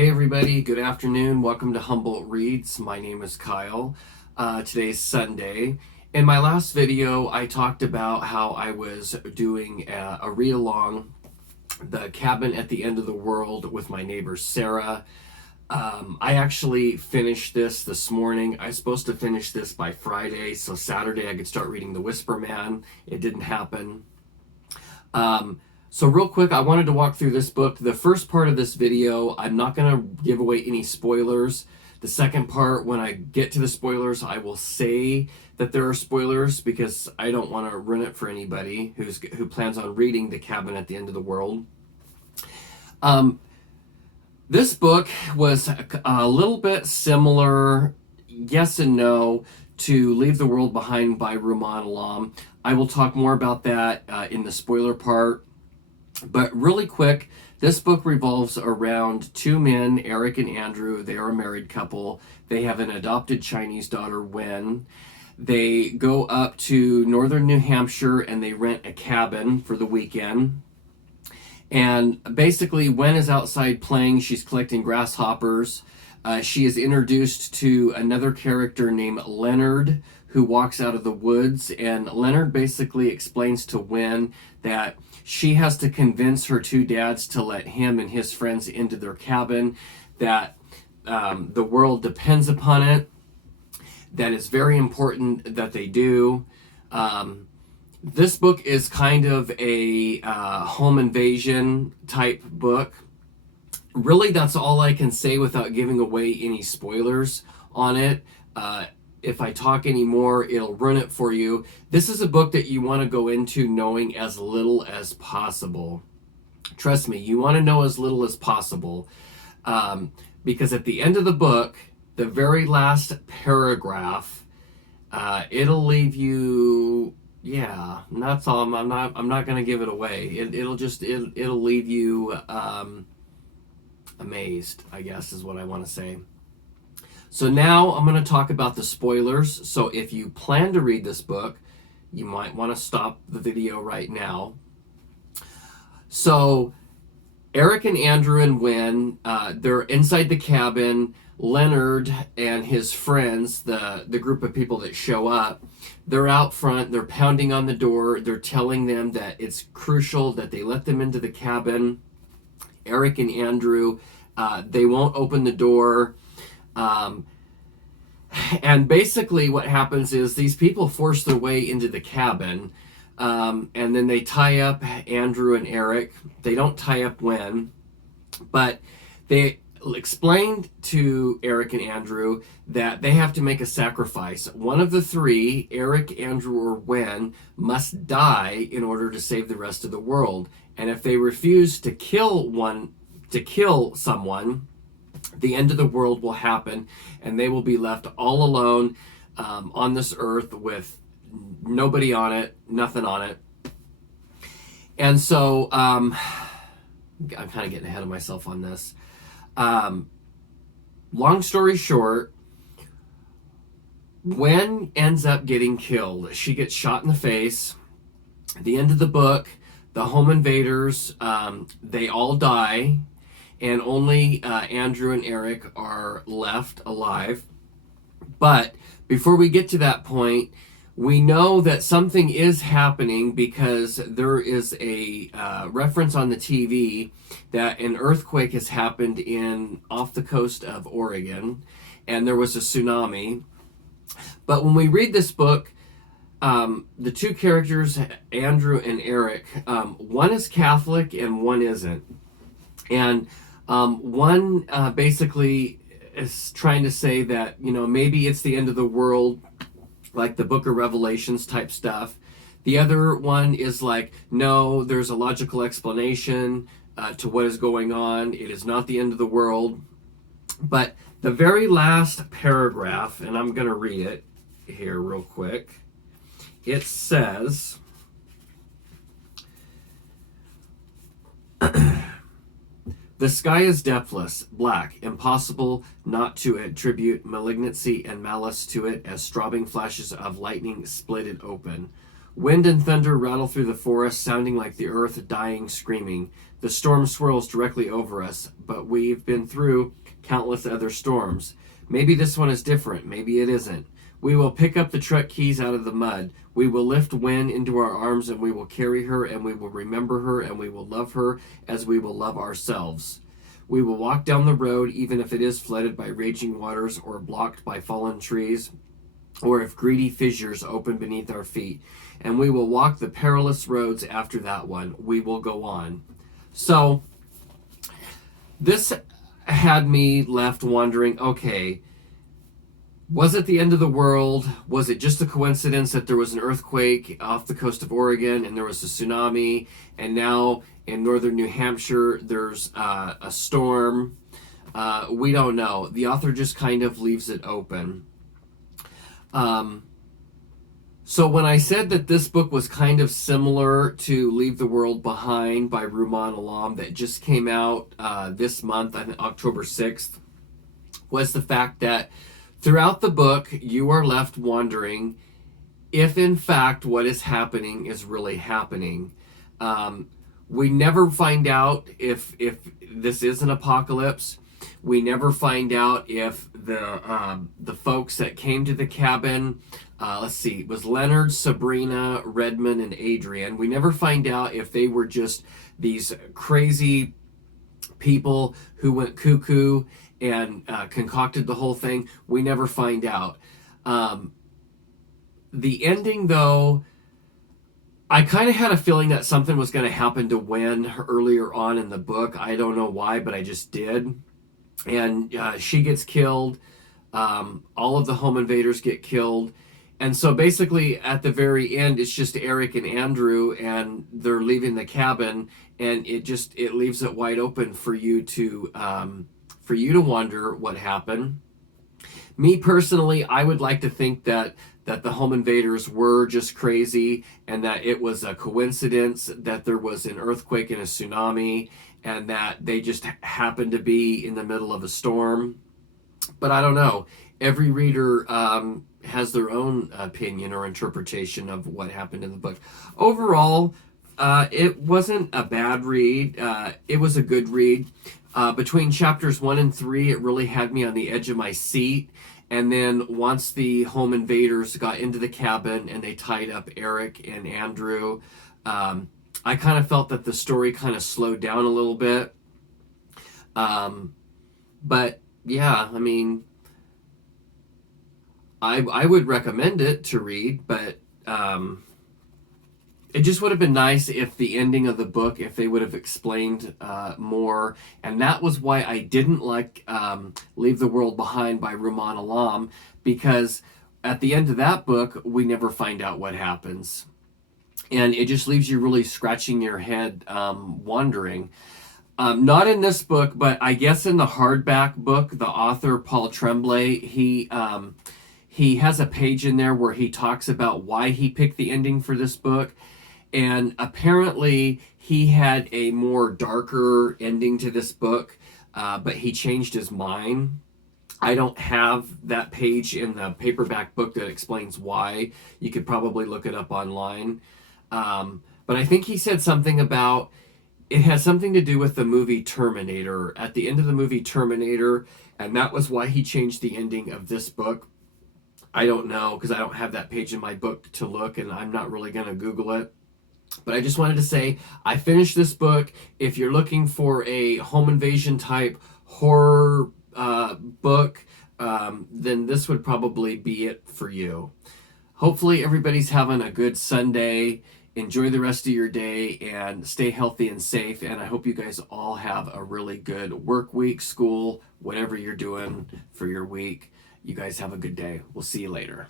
Hey everybody, good afternoon. Welcome to Humboldt Reads. My name is Kyle. Today's Sunday. In my last video, I talked about how I was doing a read-along, The Cabin at the End of the World with my neighbor Sarah. I actually finished this morning. I was supposed to finish this by Friday, so Saturday I could start reading The Whisper Man. It didn't happen. So real quick, I wanted to walk through this book. The first part of this video, I'm not going to give away any spoilers. The second part, when I get to the spoilers, I will say that there are spoilers because I don't want to ruin it for anybody who plans on reading The Cabin at the End of the World. This book was a little bit similar, yes and no, to Leave the World Behind by Rumaan Alam. I will talk more about that in the spoiler part. But really quick, this book revolves around two men, Eric and Andrew. They are a married couple. They have an adopted Chinese daughter, Wen. They go up to northern New Hampshire and they rent a cabin for the weekend. And basically, Wen is outside playing. She's collecting grasshoppers. She is introduced to another character named Leonard, who walks out of the woods. And Leonard basically explains to Wen that she has to convince her two dads to let him and his friends into their cabin, that the world depends upon it, that it's very important that they do. This book is kind of a home invasion type book. Really, that's all I can say without giving away any spoilers on it. If I talk any more, it'll ruin it for you. This is a book that you want to go into knowing as little as possible. Trust me, you want to know as little as possible. Because at the end of the book, the very last paragraph, it'll leave you, yeah, that's all. I'm not going to give it away. It'll leave you amazed, I guess is what I want to say. So now I'm going to talk about the spoilers. So if you plan to read this book, you might want to stop the video right now. So Eric and Andrew and Wen, they're inside the cabin. Leonard and his friends, the group of people that show up, they're out front. They're pounding on the door. They're telling them that it's crucial that they let them into the cabin. Eric and Andrew, they won't open the door. And basically what happens is these people force their way into the cabin, and then they tie up Andrew and Eric. They don't tie up Wen, but they explained to Eric and Andrew that they have to make a sacrifice. One of the three, Eric, Andrew, or Wen, must die in order to save the rest of the world. And if they refuse to kill someone, the end of the world will happen, and they will be left all alone on this earth with nobody on it, nothing on it. And so I'm kind of getting ahead of myself on this. Long story short, Wen ends up getting killed. She gets shot in the face. At the end of the book, the home invaders, they all die. And only Andrew and Eric are left alive. But before we get to that point, we know that something is happening because there is a reference on the TV that an earthquake has happened off the coast of Oregon, and there was a tsunami. But when we read this book, the two characters, Andrew and Eric, one is Catholic and one isn't. And one basically is trying to say that, maybe it's the end of the world, like the Book of Revelations type stuff. The other one is like, no, there's a logical explanation to what is going on. It is not the end of the world. But the very last paragraph, and I'm going to read it here real quick. It says, "The sky is depthless, black, impossible not to attribute malignancy and malice to it as throbbing flashes of lightning split it open. Wind and thunder rattle through the forest, sounding like the earth dying, screaming. The storm swirls directly over us, but we've been through countless other storms. Maybe this one is different, maybe it isn't. We will pick up the truck keys out of the mud. We will lift Win into our arms, and we will carry her, and we will remember her, and we will love her as we will love ourselves. We will walk down the road, even if it is flooded by raging waters or blocked by fallen trees, or if greedy fissures open beneath our feet. And we will walk the perilous roads after that one. We will go on. So, this had me left wondering, okay, was it the end of the world? Was it just a coincidence that there was an earthquake off the coast of Oregon and there was a tsunami, and now in northern New Hampshire there's a storm? We don't know. The author just kind of leaves it open. So when I said that this book was kind of similar to Leave the World Behind by Rumaan Alam that just came out this month, I think October 6th, was the fact that throughout the book, you are left wondering if, in fact, what is happening is really happening. We never find out if this is an apocalypse. We never find out if the folks that came to the cabin, let's see, it was Leonard, Sabrina, Redmond, and Adrian. We never find out if they were just these crazy people who went cuckoo and concocted the whole thing. We never find out. The ending, though, I kind of had a feeling that something was going to happen to Wen earlier on in the book. I don't know why, but I just did. And she gets killed. All of the home invaders get killed. And so basically at the very end, it's just Eric and Andrew, and they're leaving the cabin, and it leaves it wide open for you to wonder what happened. Me personally, I would like to think that the home invaders were just crazy, and that it was a coincidence that there was an earthquake and a tsunami, and that they just happened to be in the middle of a storm. But I don't know. Every reader has their own opinion or interpretation of what happened in the book. Overall, it wasn't a bad read. It was a good read. Between chapters 1 and 3, it really had me on the edge of my seat. And then once the home invaders got into the cabin and they tied up Eric and Andrew, I kind of felt that the story kind of slowed down a little bit. But yeah, I mean, I would recommend it to read, but it just would have been nice if the ending of the book, if they would have explained more. And that was why I didn't like Leave the World Behind by Rumaan Alam, because at the end of that book, we never find out what happens. And it just leaves you really scratching your head, wondering. Not in this book, but I guess in the hardback book, the author, Paul Tremblay, he has a page in there where he talks about why he picked the ending for this book. And apparently he had a more darker ending to this book, but he changed his mind. I don't have that page in the paperback book that explains why. You could probably look it up online. But I think he said something about it has something to do with the movie Terminator. At the end of the movie Terminator, and that was why he changed the ending of this book. I don't know, because I don't have that page in my book to look, and I'm not really going to Google it. But I just wanted to say, I finished this book. If you're looking for a home invasion type horror book, then this would probably be it for you. Hopefully everybody's having a good Sunday. Enjoy the rest of your day and stay healthy and safe. And I hope you guys all have a really good work week, school, whatever you're doing for your week. You guys have a good day. We'll see you later.